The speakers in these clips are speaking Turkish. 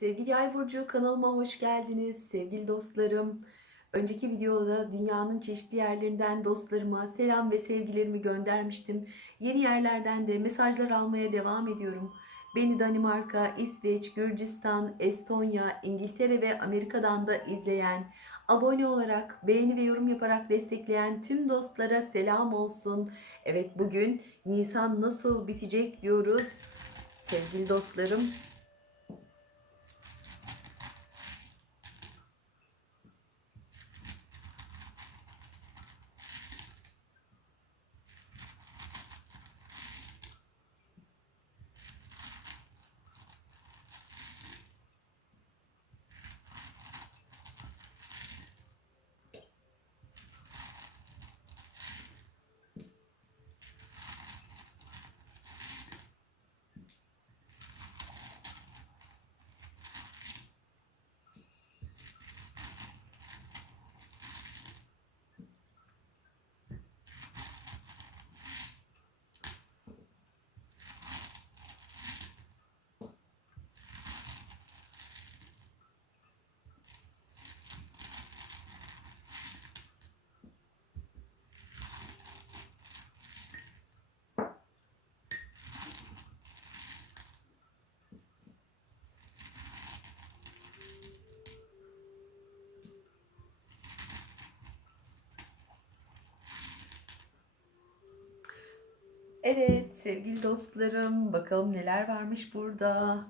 Sevgili Ay Burcu kanalıma hoş geldiniz sevgili dostlarım. Önceki videoda dünyanın çeşitli yerlerinden dostlarıma selam ve sevgilerimi göndermiştim. Yeni yerlerden de mesajlar almaya devam ediyorum. Beni Danimarka, İsveç, Gürcistan, Estonya, İngiltere ve Amerika'dan da izleyen, abone olarak, beğeni ve yorum yaparak destekleyen tüm dostlara selam olsun. Evet bugün Nisan nasıl bitecek diyoruz. Sevgili dostlarım Evet sevgili dostlarım bakalım neler varmış burada.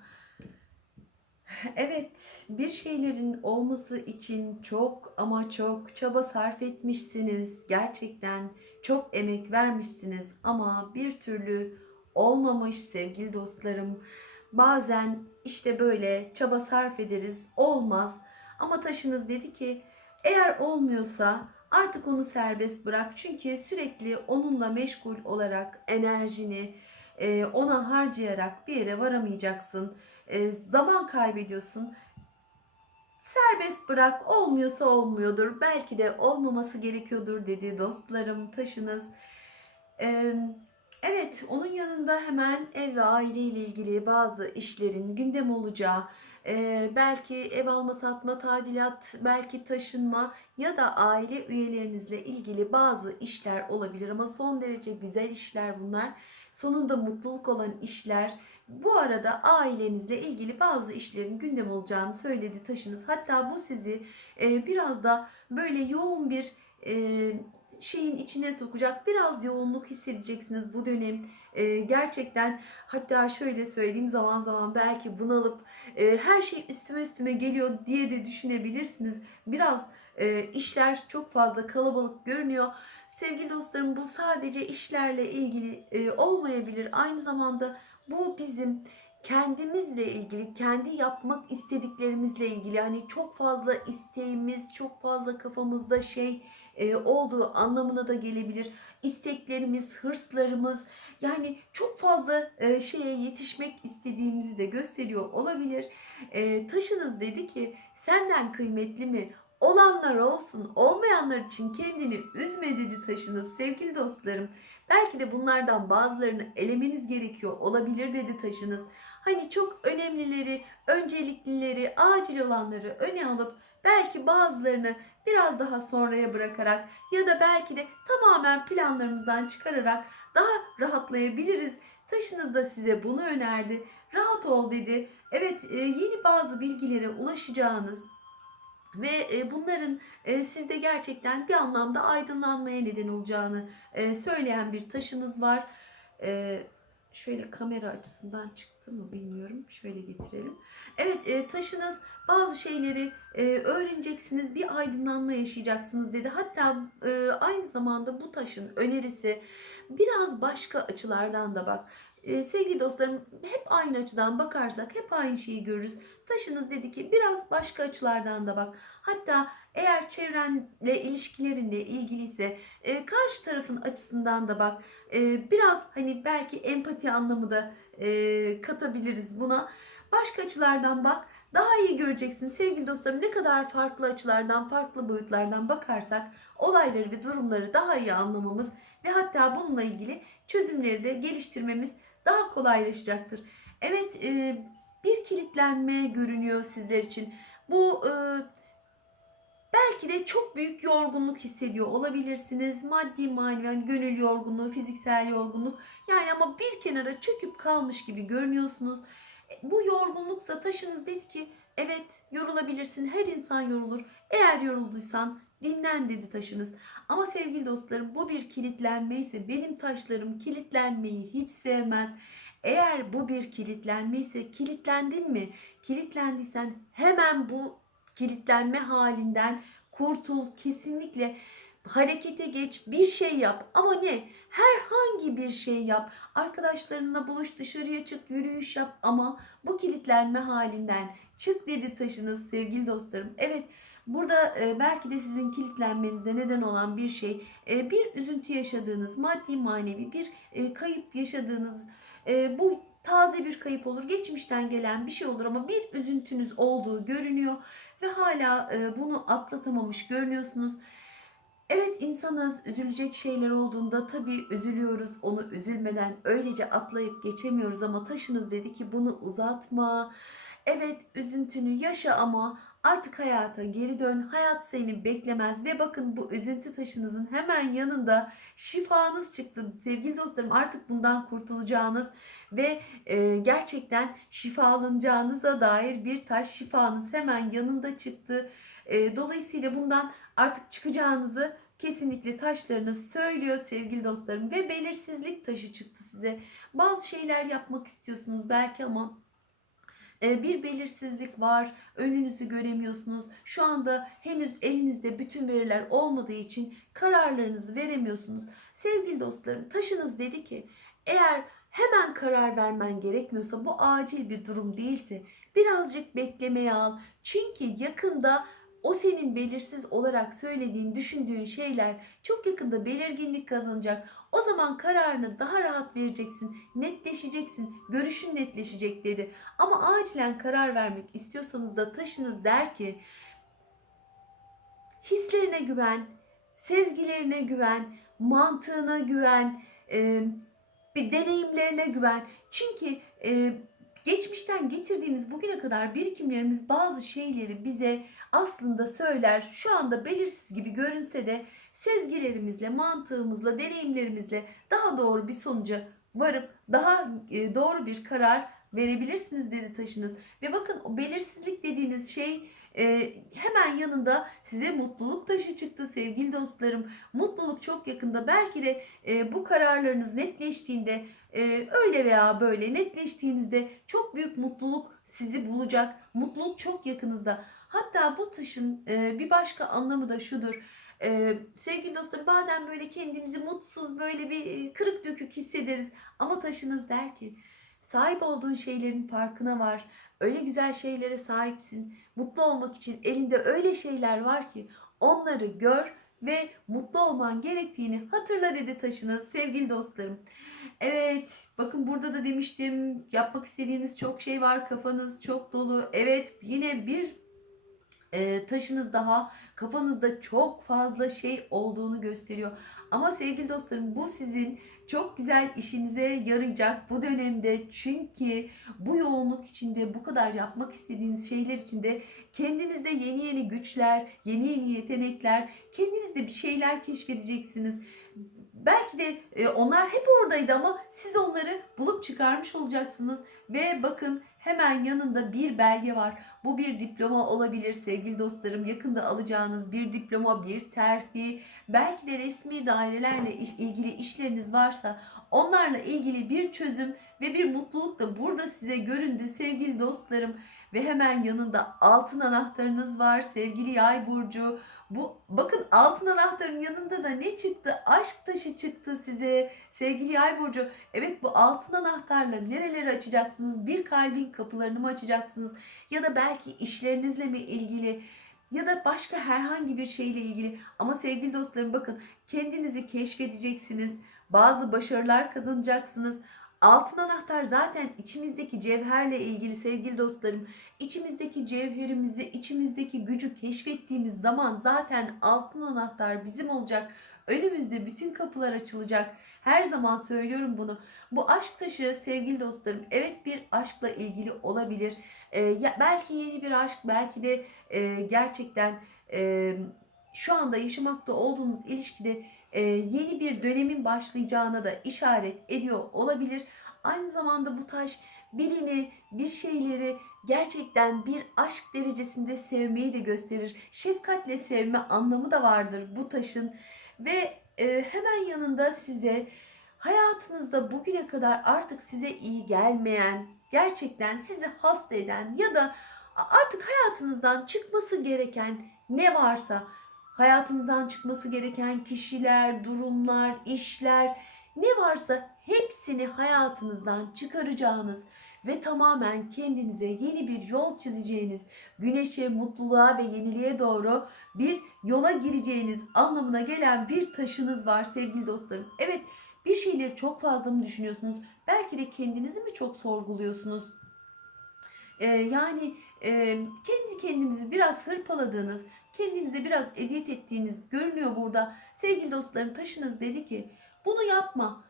Evet bir şeylerin olması için çok ama çok çaba sarf etmişsiniz. Gerçekten çok emek vermişsiniz ama bir türlü olmamış sevgili dostlarım. Bazen işte böyle çaba sarf ederiz olmaz ama taşınız dedi ki eğer olmuyorsa Artık onu serbest bırak çünkü sürekli onunla meşgul olarak enerjini e, ona harcayarak bir yere varamayacaksın. E, zaman kaybediyorsun. Serbest bırak olmuyorsa olmuyordur. Belki de olmaması gerekiyordur dedi dostlarım taşınız. E, evet onun yanında hemen ev ve aile ile ilgili bazı işlerin gündem olacağı belki ev alma satma, tadilat, belki taşınma ya da aile üyelerinizle ilgili bazı işler olabilir ama son derece güzel işler bunlar. Sonunda mutluluk olan işler. Bu arada ailenizle ilgili bazı işlerin gündem olacağını söyledi taşınız. Hatta bu sizi biraz da böyle yoğun bir şeyin içine sokacak. Biraz yoğunluk hissedeceksiniz bu dönem. E, gerçekten hatta şöyle söyleyeyim zaman zaman belki bunalıp e, her şey üstüme üstüme geliyor diye de düşünebilirsiniz. Biraz e, işler çok fazla kalabalık görünüyor. Sevgili dostlarım bu sadece işlerle ilgili e, olmayabilir. Aynı zamanda bu bizim kendimizle ilgili, kendi yapmak istediklerimizle ilgili hani çok fazla isteğimiz, çok fazla kafamızda şey e, olduğu anlamına da gelebilir. İsteklerimiz, hırslarımız yani çok fazla e, şeye yetişmek istediğimizi de gösteriyor olabilir. E, taşınız dedi ki senden kıymetli mi? Olanlar olsun, olmayanlar için kendini üzme dedi taşınız sevgili dostlarım. Belki de bunlardan bazılarını elemeniz gerekiyor olabilir dedi taşınız. Hani çok önemlileri, önceliklileri, acil olanları öne alıp belki bazılarını biraz daha sonraya bırakarak ya da belki de tamamen planlarımızdan çıkararak daha rahatlayabiliriz. Taşınız da size bunu önerdi. Rahat ol dedi. Evet e, yeni bazı bilgilere ulaşacağınız ve e, bunların e, sizde gerçekten bir anlamda aydınlanmaya neden olacağını söyleyen bir taşınız var. Şöyle kamera açısından çıktı mı bilmiyorum. Şöyle getirelim. Evet e, taşınız bazı şeyleri e, öğreneceksiniz. Bir aydınlanma yaşayacaksınız dedi. Hatta e, aynı zamanda bu taşın önerisi biraz başka açılardan da bak. Sevgili dostlarım hep aynı açıdan bakarsak hep aynı şeyi görürüz. Taşınız dedi ki biraz başka açılardan da bak. Hatta eğer çevrenle ilişkilerinle ilgiliyse e, karşı tarafın açısından da bak. Biraz hani belki empati anlamı da e, katabiliriz buna. Başka açılardan bak. Daha iyi göreceksin sevgili dostlarım ne kadar farklı açılardan, farklı boyutlardan bakarsak olayları ve durumları daha iyi anlamamız ve hatta bununla ilgili çözümleri de geliştirmemiz daha kolaylaşacaktır. Evet bir kilitlenme görünüyor sizler için. Bu belki de çok büyük yorgunluk hissediyor olabilirsiniz. Maddi manevi gönül yorgunluğu, fiziksel yorgunluk. Yani ama bir kenara çöküp kalmış gibi görünüyorsunuz. E, Bu yorgunluksa taşınız dedi ki evet yorulabilirsin. Her insan yorulur. Eğer yorulduysan dinlen dedi taşınız. Ama sevgili dostlarım bu bir kilitlenme ise benim taşlarım kilitlenmeyi hiç sevmez. Eğer bu bir kilitlenme ise kilitlendin mi? Kilitlendiysen hemen bu kilitlenme halinden kurtul. Kesinlikle harekete geç, bir şey yap. Ama ne? Herhangi bir şey yap. Arkadaşlarınla buluş, dışarıya çık, yürüyüş yap ama bu kilitlenme halinden çık dedi taşınız sevgili dostlarım. Evet Burada e, belki de sizin kilitlenmenize neden olan bir şey, e, bir üzüntü yaşadığınız, maddi manevi bir e, kayıp yaşadığınız, bu taze bir kayıp olur, geçmişten gelen bir şey olur ama bir üzüntünüz olduğu görünüyor ve hala e, bunu atlatamamış görünüyorsunuz. Evet insanız üzülecek şeyler olduğunda tabii üzülüyoruz. Onu üzülmeden öylece atlayıp geçemiyoruz ama taşınız dedi ki bunu uzatma. Evet üzüntünü yaşa ama artık hayata geri dön. Hayat seni beklemez ve bakın bu üzüntü taşınızın hemen yanında şifanız çıktı. Sevgili dostlarım artık bundan kurtulacağınız ve e, gerçekten şifalanacağınıza dair bir taş şifanız hemen yanında çıktı. E, dolayısıyla bundan artık çıkacağınızı kesinlikle taşlarınız söylüyor sevgili dostlarım ve belirsizlik taşı çıktı size. Bazı şeyler yapmak istiyorsunuz belki ama bir belirsizlik var, önünüzü göremiyorsunuz. Şu anda henüz elinizde bütün veriler olmadığı için kararlarınızı veremiyorsunuz. Sevgili dostlarım, taşınız dedi ki eğer hemen karar vermen gerekmiyorsa bu acil bir durum değilse birazcık beklemeye al. Çünkü yakında o senin belirsiz olarak söylediğin, düşündüğün şeyler çok yakında belirginlik kazanacak. O zaman kararını daha rahat vereceksin, netleşeceksin, görüşün netleşecek dedi. Ama acilen karar vermek istiyorsanız da taşınız der ki hislerine güven, sezgilerine güven, mantığına güven, e, bir deneyimlerine güven. Çünkü e, geçmişten getirdiğimiz bugüne kadar birikimlerimiz bazı şeyleri bize aslında söyler. Şu anda belirsiz gibi görünse de sezgilerimizle, mantığımızla, deneyimlerimizle daha doğru bir sonuca varıp daha e, doğru bir karar verebilirsiniz dedi taşınız. Ve bakın o belirsizlik dediğiniz şey e, hemen yanında size mutluluk taşı çıktı sevgili dostlarım. Mutluluk çok yakında. Belki de e, bu kararlarınız netleştiğinde e, öyle veya böyle netleştiğinizde çok büyük mutluluk sizi bulacak. Mutluluk çok yakınızda. Hatta bu taşın e, bir başka anlamı da şudur. Ee, sevgili dostlarım bazen böyle kendimizi mutsuz böyle bir e, kırık dökük hissederiz ama taşınız der ki sahip olduğun şeylerin farkına var. Öyle güzel şeylere sahipsin. Mutlu olmak için elinde öyle şeyler var ki onları gör ve mutlu olman gerektiğini hatırla dedi taşınız sevgili dostlarım. Evet bakın burada da demiştim yapmak istediğiniz çok şey var kafanız çok dolu. Evet yine bir e, taşınız daha kafanızda çok fazla şey olduğunu gösteriyor. Ama sevgili dostlarım bu sizin çok güzel işinize yarayacak bu dönemde. Çünkü bu yoğunluk içinde bu kadar yapmak istediğiniz şeyler içinde kendinizde yeni yeni güçler, yeni yeni yetenekler, kendinizde bir şeyler keşfedeceksiniz. Belki de e, onlar hep oradaydı ama siz onları bulup çıkarmış olacaksınız. Ve bakın hemen yanında bir belge var. Bu bir diploma olabilir sevgili dostlarım. Yakında alacağınız bir diploma, bir terfi, belki de resmi dairelerle ilgili işleriniz varsa onlarla ilgili bir çözüm ve bir mutluluk da burada size göründü sevgili dostlarım. Ve hemen yanında altın anahtarınız var sevgili yay burcu. Bu bakın altın anahtarın yanında da ne çıktı? Aşk taşı çıktı size sevgili yay burcu. Evet bu altın anahtarla nereleri açacaksınız? Bir kalbin kapılarını mı açacaksınız? Ya da belki işlerinizle mi ilgili? Ya da başka herhangi bir şeyle ilgili. Ama sevgili dostlarım bakın kendinizi keşfedeceksiniz. Bazı başarılar kazanacaksınız. Altın anahtar zaten içimizdeki cevherle ilgili sevgili dostlarım. İçimizdeki cevherimizi, içimizdeki gücü keşfettiğimiz zaman zaten altın anahtar bizim olacak. Önümüzde bütün kapılar açılacak Her zaman söylüyorum bunu. Bu aşk taşı sevgili dostlarım evet bir aşkla ilgili olabilir. Ee, ya, belki yeni bir aşk belki de e, gerçekten e, şu anda yaşamakta olduğunuz ilişkide e, yeni bir dönemin başlayacağına da işaret ediyor olabilir. Aynı zamanda bu taş birini, bir şeyleri gerçekten bir aşk derecesinde sevmeyi de gösterir. Şefkatle sevme anlamı da vardır bu taşın ve e, hemen yanında size hayatınızda bugüne kadar artık size iyi gelmeyen, gerçekten sizi hasta eden ya da artık hayatınızdan çıkması gereken ne varsa hayatınızdan çıkması gereken kişiler, durumlar, işler ne varsa hepsini hayatınızdan çıkaracağınız ve tamamen kendinize yeni bir yol çizeceğiniz, güneşe, mutluluğa ve yeniliğe doğru bir yola gireceğiniz anlamına gelen bir taşınız var sevgili dostlarım. Evet, bir şeyleri çok fazla mı düşünüyorsunuz? Belki de kendinizi mi çok sorguluyorsunuz? Ee, yani e, kendi kendinizi biraz hırpaladığınız, kendinize biraz eziyet ettiğiniz görünüyor burada. Sevgili dostlarım taşınız dedi ki bunu yapma.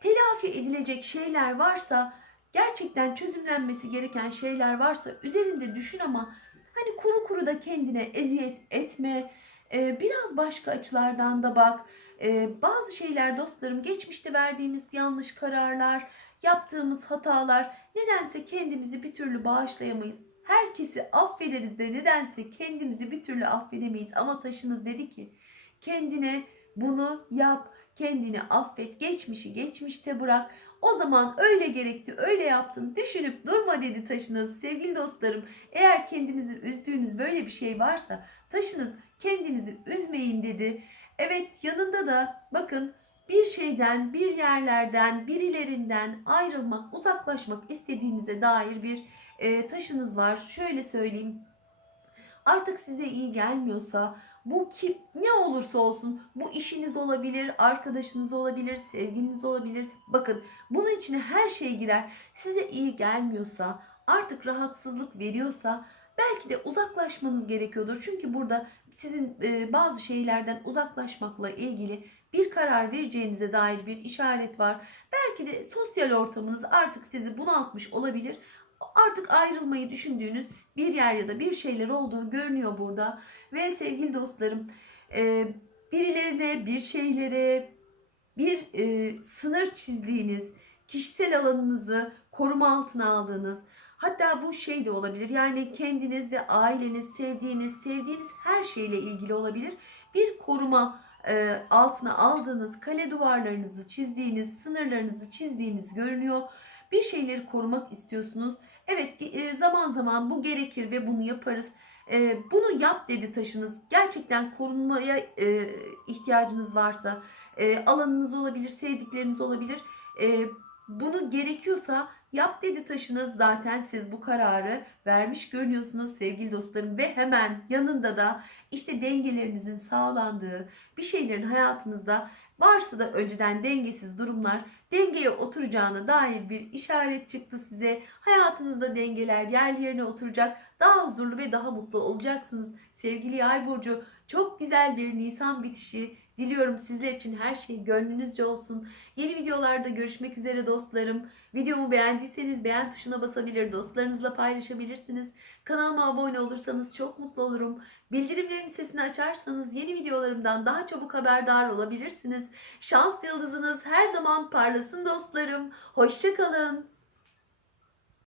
Telafi edilecek şeyler varsa gerçekten çözümlenmesi gereken şeyler varsa üzerinde düşün ama hani kuru kuru da kendine eziyet etme. Ee, biraz başka açılardan da bak. Ee, bazı şeyler dostlarım geçmişte verdiğimiz yanlış kararlar, yaptığımız hatalar nedense kendimizi bir türlü bağışlayamayız. Herkesi affederiz de nedense kendimizi bir türlü affedemeyiz. Ama taşınız dedi ki kendine bunu yap, kendini affet, geçmişi geçmişte bırak. O zaman öyle gerekti, öyle yaptın. Düşünüp durma dedi taşınız. Sevgili dostlarım, eğer kendinizi üzdüğünüz böyle bir şey varsa taşınız kendinizi üzmeyin dedi. Evet yanında da bakın bir şeyden, bir yerlerden, birilerinden ayrılmak, uzaklaşmak istediğinize dair bir e, taşınız var. Şöyle söyleyeyim. Artık size iyi gelmiyorsa bu ki ne olursa olsun bu işiniz olabilir, arkadaşınız olabilir, sevgiliniz olabilir. Bakın bunun içine her şey girer. Size iyi gelmiyorsa, artık rahatsızlık veriyorsa belki de uzaklaşmanız gerekiyordur. Çünkü burada sizin e, bazı şeylerden uzaklaşmakla ilgili bir karar vereceğinize dair bir işaret var. Belki de sosyal ortamınız artık sizi bunaltmış olabilir. Artık ayrılmayı düşündüğünüz bir yer ya da bir şeyler olduğu görünüyor burada. Ve sevgili dostlarım e, birilerine, bir şeylere bir e, sınır çizdiğiniz, kişisel alanınızı koruma altına aldığınız, hatta bu şey de olabilir. Yani kendiniz ve aileniz, sevdiğiniz, sevdiğiniz her şeyle ilgili olabilir. Bir koruma e, altına aldığınız kale duvarlarınızı çizdiğiniz, sınırlarınızı çizdiğiniz görünüyor. Bir şeyleri korumak istiyorsunuz. Evet e, zaman zaman bu gerekir ve bunu yaparız. E, bunu yap dedi taşınız. Gerçekten korunmaya e, ihtiyacınız varsa alanınız olabilir, sevdikleriniz olabilir. Bunu gerekiyorsa yap dedi taşınız. Zaten siz bu kararı vermiş görünüyorsunuz sevgili dostlarım ve hemen yanında da işte dengelerinizin sağlandığı bir şeylerin hayatınızda varsa da önceden dengesiz durumlar dengeye oturacağına dair bir işaret çıktı size. Hayatınızda dengeler yerli yerine oturacak. Daha huzurlu ve daha mutlu olacaksınız. Sevgili Yay burcu çok güzel bir Nisan bitişi diliyorum sizler için her şey gönlünüzce olsun. Yeni videolarda görüşmek üzere dostlarım. Videomu beğendiyseniz beğen tuşuna basabilir, dostlarınızla paylaşabilirsiniz. Kanalıma abone olursanız çok mutlu olurum. Bildirimlerin sesini açarsanız yeni videolarımdan daha çabuk haberdar olabilirsiniz. Şans yıldızınız her zaman parlasın dostlarım. Hoşçakalın.